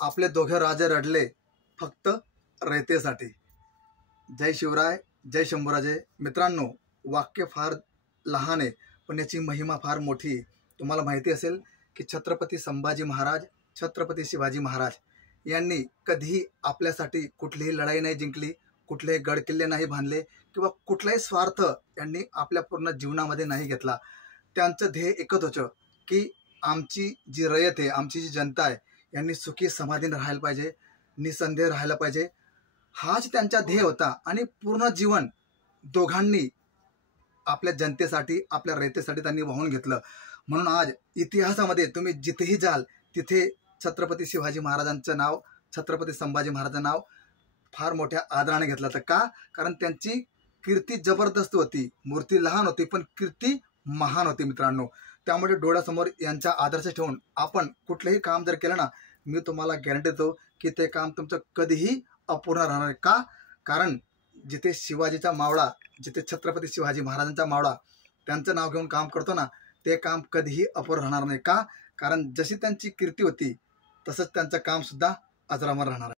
आपले दोघे राजे रडले फक्त रयतेसाठी। जय शिवराय, जय शंभूराजे। मित्रांनो, वाक्य फार लहान आहे पण याची महिमा फार मोठी आहे। तुम्हाला माहिती असेल की छत्रपती संभाजी महाराज, छत्रपती शिवाजी महाराज यांनी कधीही आपल्यासाठी कुठलीही लढाई नाही जिंकली, कुठलेही गड किल्ले नाही बांधले किंवा कुठलाही स्वार्थ यांनी आपल्या पूर्ण जीवनामध्ये नाही घेतला। त्यांचं ध्येय एकच होतं की आमची जी रयत आहे, आमची जी जनता आहे यांनी सुखी समाधीने राहायला पाहिजे, निसंदेह राहायला पाहिजे। हाच त्यांचा ध्येय होता आणि पूर्ण जीवन दोघांनी आपल्या जनतेसाठी, आपल्या रयतेसाठी त्यांनी वाहून घेतलं। म्हणून आज इतिहासामध्ये तुम्ही जिथेही जाल तिथे छत्रपती शिवाजी महाराजांचं नाव, छत्रपती संभाजी महाराजांचं नाव फार मोठ्या आदराने घेतलं जातं। का? कारण त्यांची कीर्ती जबरदस्त होती, मूर्ती लहान होती पण कीर्ती महान होती मित्रांनो। त्यामुळे डोळ्यासमोर यांचा आदर्श ठेवून आपण कुठलेही काम जर केलं ना, मी तुम्हाला गॅरंटी देतो की ते काम तुमचं कधीही अपूर्ण राहणार नाही। का? कारण जिथे शिवाजीचा मावळा, जिथे छत्रपती शिवाजी महाराजांचा मावळा त्यांचं नाव घेऊन काम करतो ना, ते काम कधीही अपूर्ण राहणार नाही। का? कारण जशी त्यांची कीर्ती होती तसंच त्यांचं काम सुद्धा अजरामर राहणार आहे।